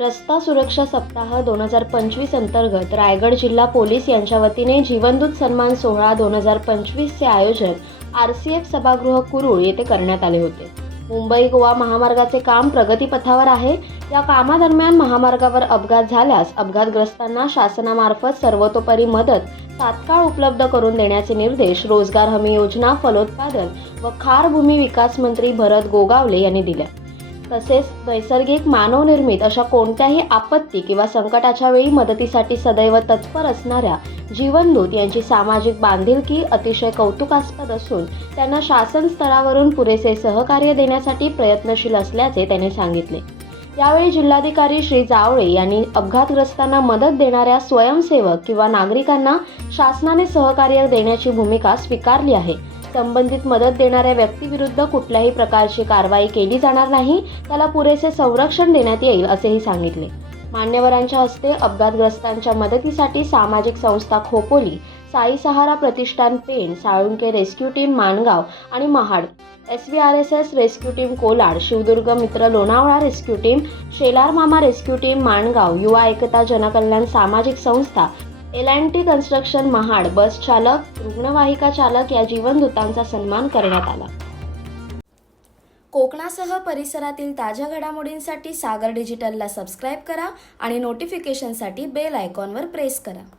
रस्ता सुरक्षा सप्ताह दोन हजार पंचवीस अंतर्गत रायगड जिल्हा पोलीस यांच्या वतीने जीवनदूत सन्मान सोहळा दोन हजार पंचवीसचे आयोजन आर सी एफ सभागृह कुरुळ येथे करण्यात आले होते. मुंबई गोवा महामार्गाचे काम प्रगतीपथावर आहे. या कामादरम्यान महामार्गावर अपघात झाल्यास अपघातग्रस्तांना शासनामार्फत सर्वतोपरी मदत तात्काळ उपलब्ध करून देण्याचे निर्देश रोजगार हमी योजना फलोत्पादन व खार भूमी विकास मंत्री भरत गोगावले यांनी दिले. तसेच नैसर्गिक मानवनिर्मित अशा कोणत्याही आपत्ती किंवा संकटाच्या वेळी मदतीसाठी सदैव तत्पर असणाऱ्या जीवनदूत यांची सामाजिक बांधिलकी अतिशय कौतुकास्पद असून त्यांना शासन स्तरावरून पुरेसे सहकार्य देण्यासाठी प्रयत्नशील असल्याचे त्यांनी सांगितले. यावेळी जिल्हाधिकारी श्री जावळे यांनी अपघातग्रस्तांना मदत देणाऱ्या स्वयंसेवक किंवा नागरिकांना शासनाने सहकार्य देण्याची भूमिका स्वीकारली आहे. संबंधित मदत देणाऱ्या व्यक्तीविरुद्ध कुठल्याही प्रकारची कारवाई केली जाणार नाही त्याला पुरेसे संरक्षण देण्यात येईल असेही सांगितले. मान्यवरांच्या हस्ते अपघातग्रस्तांच्या मदतीसाठी सामाजिक संस्था खोपोली साई सहारा प्रतिष्ठान पेण साळुंके रेस्क्यू टीम माणगाव आणि Mahad S V R S S rescue team Kolad Shivdurg Mitra Lonavala rescue team Shelar मामा रेस्क्यू टीम माणगाव युवा एकता जनकल्याण सामाजिक संस्था L and T construction Mahad bus चालक रुग्णवाहिका चालक या जीवनदूतांचा सन्मान करण्यात आला. कोकणासह परिसरातील ताज्या घडामोडींसाठी सागर डिजिटलला सबस्क्राईब करा आणि नोटिफिकेशनसाठी बेल आयकॉनवर प्रेस करा.